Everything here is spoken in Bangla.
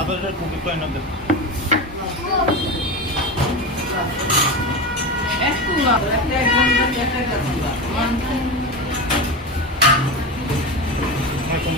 আপনাদের কুকি কয় না দেন একটু একটা একদম এখন